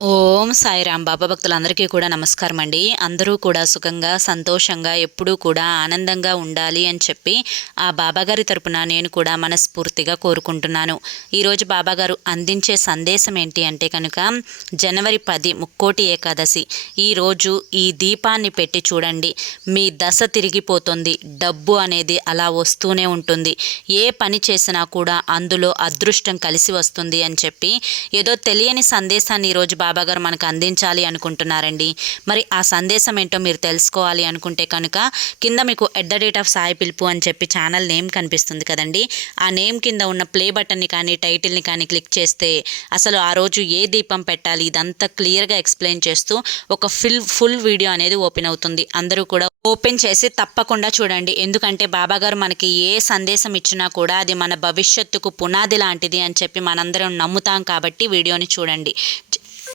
ఓం సాయిరాం బాబా భక్తులందరికీ కూడా నమస్కారం అండి. అందరూ కూడా సుఖంగా సంతోషంగా ఎప్పుడూ కూడా ఆనందంగా ఉండాలి అని చెప్పి ఆ బాబాగారి తరపున నేను కూడా మనస్ఫూర్తిగా కోరుకుంటున్నాను. ఈరోజు బాబాగారు అందించే సందేశం ఏంటి అంటే కనుక జనవరి 10 ముక్కోటి ఏకాదశి. ఈరోజు ఈ దీపాన్ని పెట్టి చూడండి, మీ దశ తిరిగిపోతుంది. డబ్బు అనేది అలా వస్తూనే ఉంటుంది. ఏ పని చేసినా కూడా అందులో అదృష్టం కలిసి వస్తుంది అని చెప్పి ఏదో తెలియని సందేశాన్ని ఈరోజు బాబాగారు మనకు అందించాలి అనుకుంటున్నారండి. మరి ఆ సందేశం ఏంటో మీరు తెలుసుకోవాలి అనుకుంటే కనుక కింద మీకు @సాయి పిలుపు అని చెప్పి ఛానల్ నేమ్ కనిపిస్తుంది కదండి. ఆ నేమ్ కింద ఉన్న ప్లే బటన్ని కానీ టైటిల్ని కానీ క్లిక్ చేస్తే అసలు ఆ రోజు ఏ దీపం పెట్టాలి ఇదంతా క్లియర్గా ఎక్స్ప్లెయిన్ చేస్తూ ఒక ఫుల్ వీడియో అనేది ఓపెన్ అవుతుంది. అందరూ కూడా ఓపెన్ చేసి తప్పకుండా చూడండి. ఎందుకంటే బాబాగారు మనకి ఏ సందేశం ఇచ్చినా కూడా అది మన భవిష్యత్తుకు పునాది లాంటిది అని చెప్పి మనందరం నమ్ముతాం కాబట్టి వీడియోని చూడండి.